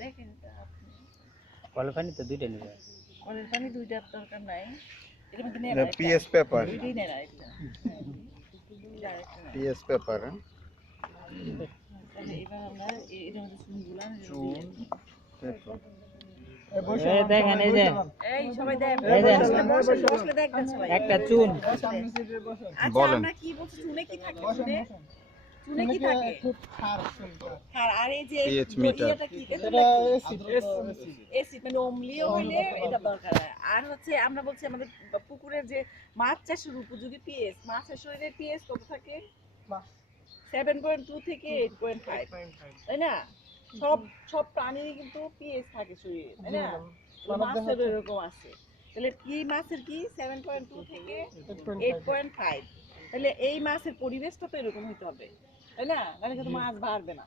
দেখেন এটা আপনি। কলের পানি তো দুইটা নিবে কলের পানি দুইটার দরকার নাই। PS paper. হ্যাঁ, পিএস পেপার এই দেখেন এই যে একটা চুন। আচ্ছা বলেন। কি বলছি চুনে কি থাকে চুনে কি থাকে? আর আর এই যে। ইয়েটা কি? এটা এসিড মানে অম্লীয় হইলে এটা দরকার আর হচ্ছে আমরা বলছি আমাদের পুকুরের যে মাছ চাষের উপযোগী পিএস মাছের শরীরের পিএস কত থাকে? সেভেন পয়েন্ট টু থেকে এইট পয়েন্ট ফাইভ তাই না? সব সব প্রাণীরই কিন্তু পিএস থাকে শরীরে তাই না? মাছের এরকম আছে। তাহলে কি মাছের কি? সেভেন পয়েন্ট টু থেকে এইট পয়েন্ট ফাইভ তাহলে এই মাছের পরিবেশটা তো এরকম হইতে হবে। তাই না? নাহলে কিন্তু মাছ বাড়বে না।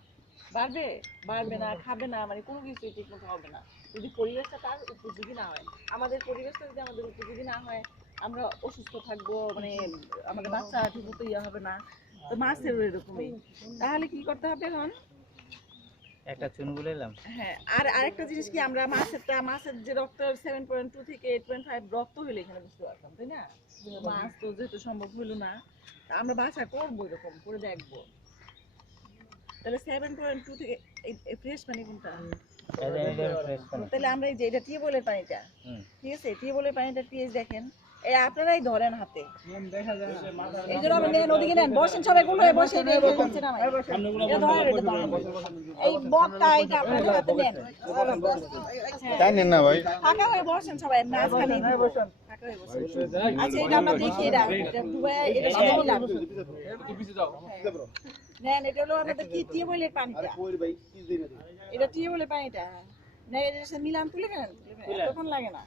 বাড়বে? বাড়বে না খাবে না মানে কোনো কিছুই ঠিক মতো হবে না। যদি পরিবেশটা তার উপযোগী না হয় আমাদের পরিবেশটা যদি আমাদের উপযোগী না হয় আমরা অসুস্থ থাকব মানে আমাদের বাচ্চা ঠিক মতো ইয়ে হবে না। তো মাছেরও এরকমই। তাহলে কি করতে হবে এখন? একটা চুন গুলাইলাম হ্যাঁ আর আরেকটা জিনিস কি আমরা মাছেরটা মাছের যে রক্ত সেভেন পয়েন্ট টু থেকে এইট পয়েন্ট ফাইভ রক্ত হইলে এখানে বুঝতে পারতাম তাই না? মাছ তো যেহেতু সম্ভব হইল না আমরা বাসা করব এরকম করে দেখব। তাহলে সেভেন পয়েন্ট টু থেকে ফ্রেশ পানি কোনটা? এই ফ্রেশ পানি। তাহলে আমরা এই যে এটা টিউবওয়েলের পানিটা। হুম। ঠিক আছে টিউবওয়েলের পানিটা পিএইচ দেখেন। এই আপনারাই ধরেন হাতে। এই জন্য আমরা নেন ওদিকে নেন বসেন সবাই বসে এই নিচে বকটা এটা আপনাদের হাতে নেন। তাই নেন না ভাই। ফাঁকা হয়ে বসেন সবাই মাঝখানে ফাঁকা আচ্ছা এটা আমরা দেখি এটা এটা ডুবাই এটা সাথে মিলাম হ্যাঁ। নেন এটা হলো আমাদের কি টিউবওয়েলের পানিটা? এটা টিউবওয়েলের পানিটা। না এটার মিলান তুলে কেন তখন লাগে না।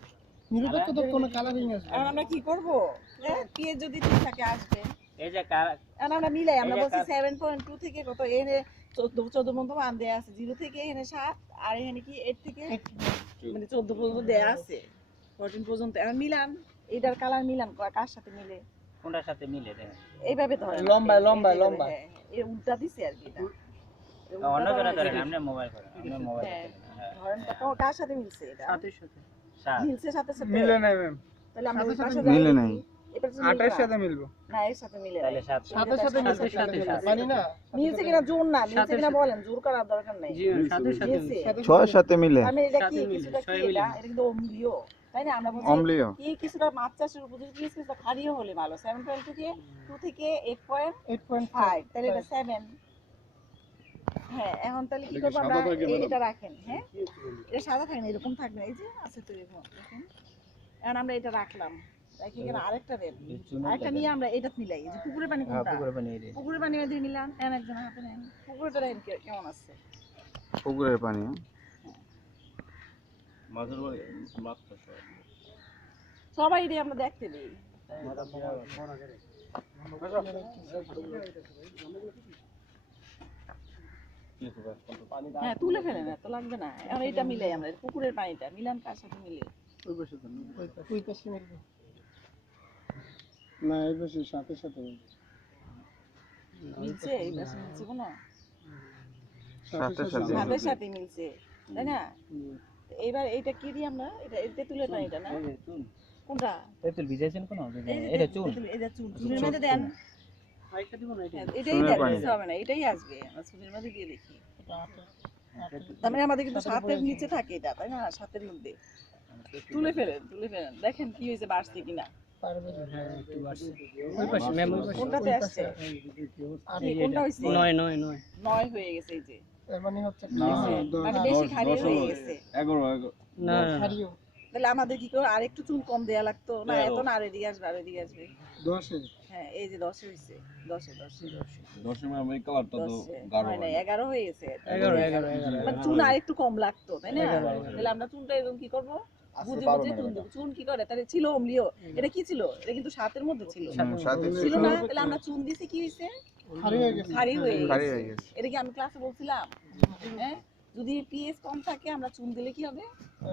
নিরপেক্ষ তো কোনো কালারিং আছে এখন আমরা কি করব? হ্যাঁ পিএ যদি ঠিক থাকে আসবে। এই যে কার আমরা মিলাই আমরা বলছি কার- সেভেন পয়েন্ট টু থেকে কত? এনে চোদ্দ চোদ্দ পর্যন্ত মান দেয়া আছে। জিরো থেকে এনে সাত আর এখানে কি এইট থেকে? মানে চোদ্দ পর্যন্ত দেয়া আছে। ফোরটিন পর্যন্ত। এখন মিলান। এটার কালার মিলান। কার সাথে মিলে? কোনটার সাথে মিলে দেখেন এইভাবে ধরেন। লম্বায়, এই- লম্বায়, এইভাবে, লম্বায়। হ্যাঁ, হ্যাঁ, এই উল্টা দিছে আর কি এটা। অন্য জনে ধরা ধরেন হয়েছে। মোবাইল করেন আপনি মোবাইল হ্যাঁ। হ্যাঁ। ধরেন তো কার সাথে মিলছে এটা? সাত মিলছে সাথে সাথে মিলে নাই ম্যাম তাহলে আমরা ওই পাশে মিলে নাই। এটার সাথে আটের মিলবে সাথে মিলবো। না এর সাথে মিলে তাহলে সাথে সাথে মিলছে সাথে সাথে। পানি না? মিলছে কিনা জোর না। মিলছে কিনা বলেন জোর করার দরকার নাই। মিলছে। ছয়ের সাথে মিলে। আমি এটা কি কিছুটা কি এটা? এটা কিন্তু অম্লীয়। তাই না? আমরা বলছি কি কিছুটা মাছ চাষের উপযোগী কি কিছুটা ক্ষারীয় হলে ভালো। সেভেন পয়েন্ট থেকে টু থেকে eight point eight point five তাহলে এটা সেভেন হ্যাঁ এখন তাহলে কি করব আমরা এটা রাখেন হ্যাঁ? এটা সাদা থাকে না এরকম থাকবে এই যে আছে তো এরকম দেখেন। এখন আমরা এটা রাখলাম। রাখি এখানে আরেকটা দেন আরেকটা নিয়ে আমরা এটা মিলাই যে পুকুরের পানি হ্যাঁ কোনটা? পুকুরে পানি পুকুরের পানি দিয়ে নিলাম নেন একজন হাতে নেন। পুকুরটা দেখেন কেমন আছে? পুকুরের পানি। সবাই দিয়ে আমরা দেখতে দিই। হ্যাঁ তুলে ফেলেন এত লাগবে না। এখন এটা মিলাই আমরা পুকুরের পানিটা মিলান কার সাথে মিলে। ওই পাশে মিলবে না এই পাশে সাথে সাথে মিলছে এই পাশে মিলছে কোনো? সাথে সাথে মিলছে। তাই না? তো এইবার এইটা কি দিই আমরা এটা এটা তুলে পানিটা না? কোনটা? তেঁতুল ভিজাইছেন কোনো? এটা চুন। এটা চুন। চুনের মধ্যে দেন। হ্যাঁ, এটাই চুনের দেন হবে না এটাই আসবে আমরা চুনের মধ্যে দিয়ে দেখি। তার মানে আমাদের কিন্তু সাতের নিচে থাকে এটা তাই না? সাতের মধ্যে। তুলে ফেলেন তুলে ফেলেন। দেখেন কি হয়েছে বাড়ছে কিনা। হ্যাঁ কোনটাতে আসছে? কোনটা হয়েছে? নয় নয় নয়। নয় হয়ে গেছে এই যে। মানে হচ্ছে মানে বেশি হয়ে গেছে। না তাহলে আমাদের কি করে আরেকটু চুন কম দেয়া লাগতো? না এত না আর এদিকে আসবে আর এদিকে আসবে। দশে। হ্যাঁ এই যে দশে হয়েছে দশে দশে। দশের মানে আমি কালারটা তো গাঢ় হয় না এগারো হয়ে গেছে। এগারো এগারো এগারো মানে চুন আর একটু কম লাগতো তাই না? তাহলে আমরা চুনটা এরকম কি করব? বুঝে বুঝে চুন দেবো। চুন কি করে? তাহলে ছিল অম্লীয়। এটা কি ছিল? এটা কিন্তু সাতের মধ্যে ছিল। ছিল না? তাহলে আমরা চুন দিছি কি হয়েছে হয়ে খারি হয়ে গেছে। এটা কি আমি ক্লাসে বলছিলাম? হ্যাঁ? যদি পিএস কম থাকে আমরা চুন দিলে কি হবে?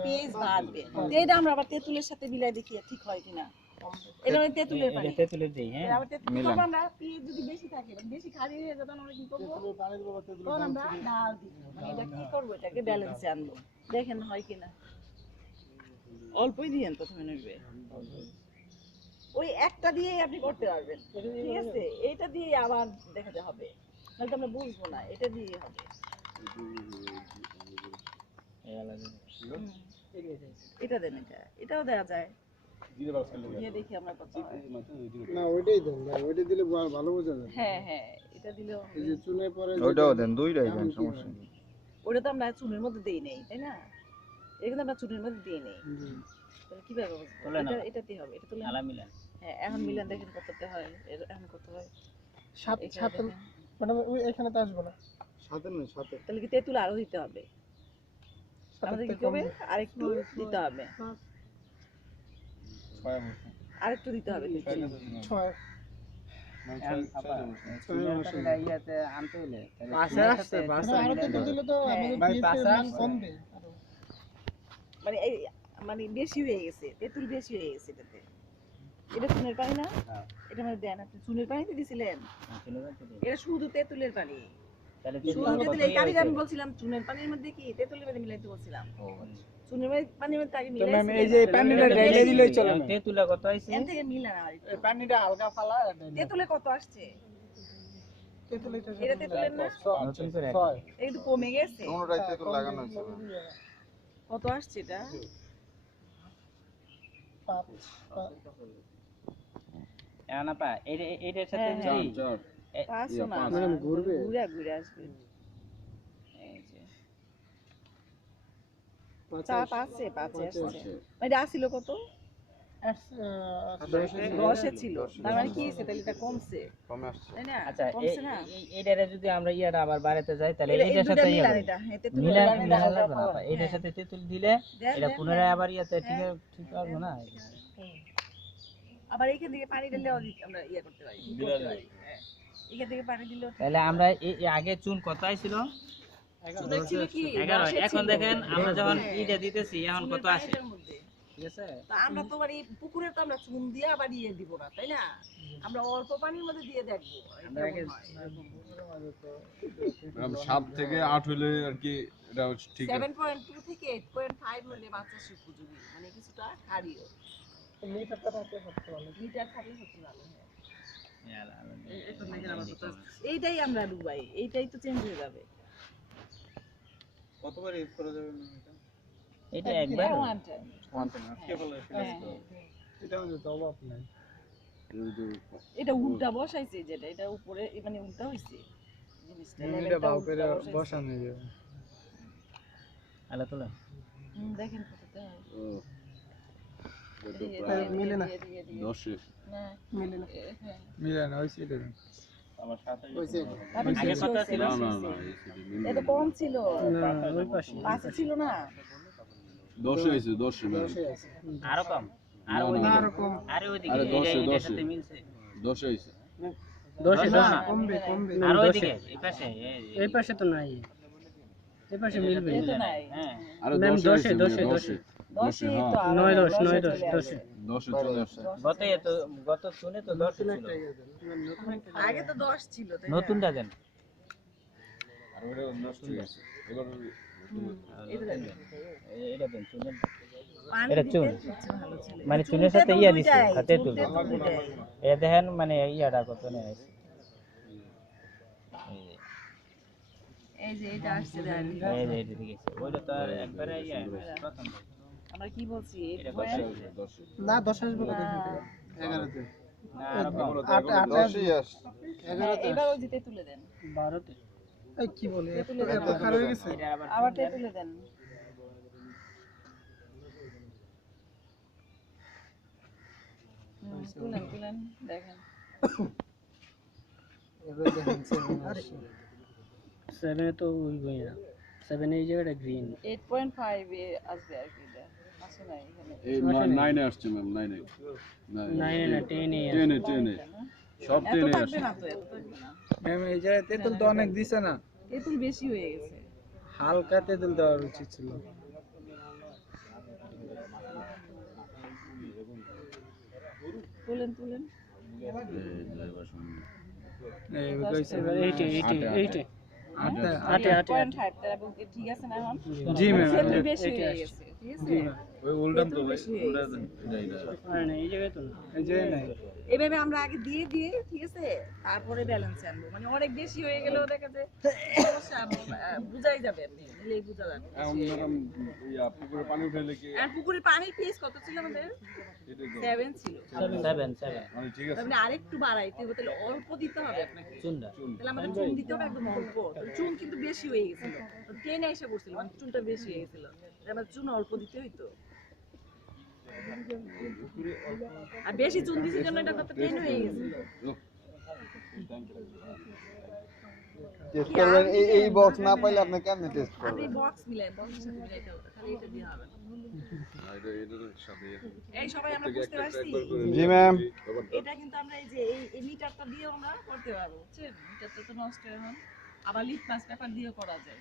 পিএস বাড়বে। এটা আমরা আবার তেঁতুলের সাথে মিলাই দেখি ঠিক হয় কিনা। এটা হচ্ছে তেঁতুলের পানি। তেঁতুলের দিই হ্যাঁ। আমরা যদি বেশি থাকে মানে বেশি খালি হয়ে যায় তখন আমরা কি করব? তখন আমরা ডাল দিই। এটা কি করব? এটাকে ব্যালেন্সে আনব। দেখেন হয় কিনা। অল্পই দিয়েন প্রথমে নইবে ওই একটা দিয়েই আপনি করতে পারবেন। ঠিক আছে? এইটা দিয়ে আবার দেখাতে হবে। নাহলে আমরা বুঝব না। এটা দিয়ে হবে। এটা দেন এটা। এটাও দেওয়া যায়। দিয়ে দেখি আমরা কত না ওইটাই দেন ভাই ওইটা দিলে ভালো বোঝা যায় হ্যাঁ হ্যাঁ এটা দিলেও এই যে চুনে পরে ওইটাও দেন দুইটাই দেন সমস্যা নেই। ওটা তো আমরা চুনের মধ্যে দেই নেই তাই না? এটা কিন্তু আমরা চুনের মধ্যে দিই নেই। তাহলে কীভাবে বুঝব? এটা এটাতেই হবে এটা তুলে আলা মিলান হ্যাঁ এখন মিলান দেখেন কতটা হয় এর- এখন কত হয়। সাত সাত দেখেন। ওই এখানে তো আসব না। সাথে না সাথে তাহলে কি তেঁতুল আরও দিতে হবে? আমাদের কি করবে আরেকটু দিতে হবে। আরেকটু দিতে হবে ছয়। ইয়াতে আনতে হলে বাসা আসছে বাসা আরও তো দিলে তো হ্যাঁ। আমাদের ভাই, PSC বাসা মান বেশি হয়ে গেছে তেঁতুল বেশি হয়ে গেছে এটাতে। এটা চুনের পানি না? হ্যাঁ। এটা মানে দেন আপনি চুনের পানিতে দিছিলেন। চলে এটা শুধু তেঁতুলের পানি। তাহলে শুধু তেঁতুল এই কারিটা আমি বলছিলাম চুনের পানির মধ্যে কি তেঁতুলের মধ্যে মিলাইতে বলছিলাম? তো ম্যাম এই যে ঢেলে দিলেই চলে কত আইছে? এখান থেকে মিলান আমার এই পানিটা হালকা ফালা তেঁতুলে কত আসছে? তেতুল এটা না? নতুন করে ছয়। এটা কমে গেছে। কোনোটাই তেঁতুল লাগানো হয়েছে কত আসছে এটা? পাঁচ পাঁচ। এখন আপা এটা এটার সাথে হ্যাঁ, ম্যাডাম ঘুরবে ঘুরে ঘুরে আসবে এই যে পাঁচ চা পাঁচে পাঁচে আসছে আসছিল কত? দশে ছিল। তার মানে কি হয়েছে? তাহলে এটা কমছে। তাই না? আচ্ছা কমছে না? এটারে যদি আমরা ইয়াটা আবার বাড়াতে যাই তাহলে এটার সাথে মিলান করব। এটা তেঁতুল মিলান মিলান এটা মিলান লাগবে না। আপা। এটার সাথে তেঁতুল দিলে এটা পুনরায় আবার ইয়াতে ঠিক। ঠিক পারব না। আবার এখান থেকে পানি ঢেলে আমরা ইয়ে করতে পারি। করতে পারি। এখান থেকে পানি দিলেও তাহলে আমরা এ- এ আগে চুন কত ছিল? এগারো। এখন দেখেন আমরা যখন হ্যাঁ। ইটা দিতেছি এখন কত আসে ঠিক আছে? তা আমরা তো পুকুরে তো আমরা চুন দিয়ে আবার ইয়ে দিব না তাই না? আমরা অল্প পানির মধ্যে দিয়ে দেখব সাত থেকে আট হইলে আর কি এটা ঠিক সেভেন পয়েন্ট টু থেকে এইট পয়েন্ট ফাইভ হলে বাচ্চা মানে কিছুটা হারিও মিটারটা থাকলে সবচেয়ে ভালো লিটার থাকলে সত্যি ভালো হ্যাঁ, এইটাই আমরা ডুবাই এইটাই তো চেঞ্জ হয়ে যাবে। কতবার ইউজ করা যাবে এটা? একবার হ্যাঁ, one ওয়ান টাইম আজকে বলে হ্যাঁ। এটা আমাদের তো নাই এটা উল্টা বসাইছে যেটা এটা উপরে মানে উল্টা হইছে। জিনিসটা এটা বাউ করে বসানো যাবে। আলা তোলা। দেখেন কতটা। হয়। ও, এটা মিলে না। দশে না, মিলে না। হ্যাঁ। মিলে না এটা সেটি এটা না। কম ছিল? না ওই পাশে পাশে ছিল না। দশে হয়েছে দশে ম্যাডাম দশে আছে আরও কম? আরও না, আরও ওইদিকে আরে দশে, দশে। দশে হয়েছে। দশে দশে কমবে কমবে। আরও ওইদিকে এই পাশে এই- এই পাশে তো নাই। এই পাশে মিলবে। এই তো নাই। হ্যাঁ। আরে দশে দশে, দশে, ম্যাম, দশে নয় দশ, নয় দশ, দশে। দশে চলে আসছে গত এত গত শুনে তো দশ ছিল। আগে তো দশ ছিল নতুনটা দেন আর ওটা এবার। মানে চুনের সাথে ইয়া দিছে, হাতে চুন তুল। এটা দেখেন মানে ইয়াটা কত নেই এই যে। এটা আসছে দেখেন। এই যে এটা দিকে ওইটা তো আর একবারে ইয়া প্রথম। আমরা কি বলছি? না দশ আসবে কত এগারোতে। কি বলে? আবার দেন। তুলেন তুলেন দেখেন। সেভেনে তো ওই না। সেভেনে এই জায়গাটা গ্রিন এইট পয়েন্ট ফাইভ এ আসবে আর কি এই নাইনে আসছে ম্যাম নাইনে নাইনে না টেনে টেনে টেনে সব টেনে আসছে। না তো এত থাকবে না। ম্যাম এই জায়গায় তেঁতুল তো অনেক দিছে না। তেঁতুল বেশি হয়ে গেছে। হালকা তেঁতুল দেওয়ার উচিত ছিল। তুলেন তুলেন। ঠিক আছে না জি ম্যাম বেশি হয়ে গেছে ঠিক আছে? জি ম্যাম ওই উল্টান তো ভাই বেশি হয়ে উল্টা গেছে। না। এই জায়গায় তো না। এই যে নাই। এভাবে আমরা আগে দিয়ে দিয়ে ঠিক আছে? তারপরে ব্যালেন্স আনব। মানে অনেক বেশি হয়ে গেলেও দেখা যায় সমস্যা বুঝাই যাবে আপনি নিলেই বোঝা যাবে। এখন ধরুন ইয়া পুকুরে পানি উঠাইলে কি আর পানির পিস কত ছিল আমাদের? এটাই ছিল। সেভেন সেভন মানে ঠিক আছে। তার মানে আরেকটু বাড়াইতে হবে তাহলে অল্প দিতে হবে আপনাকে। চুনটা। তাহলে আমাদের চুন দিতে হবে একদম অল্প। চুন কিন্তু বেশি হয়ে গেছিল। ট্রেনে এসে পড়ছিল মানে চুনটা বেশি হয়ে গেছিল। আমাদের চুন অল্প দিতে হইতো। আর বেশি চুন দিছির জন্য এটা কত ট্রেন হয়ে গেছিল টেস্ট করবেন এই এই বক্স না পাইলে আপনি কেমনে টেস্ট আপনি বক্স মিলাই বক্সের সাথে মিলাইতে হবে খালি এটা দিয়ে হবে না। এটা এই সবাই আমরা বুঝতে পারছি? জি ম্যাম এটা কিন্তু আমরা এই যে এই মিটারটা দিয়ে আমরা করতে পারব বুঝছেন? মিটারটা তো নষ্ট এখন। আবার লিটমাস পেপার দিয়েও করা যায়।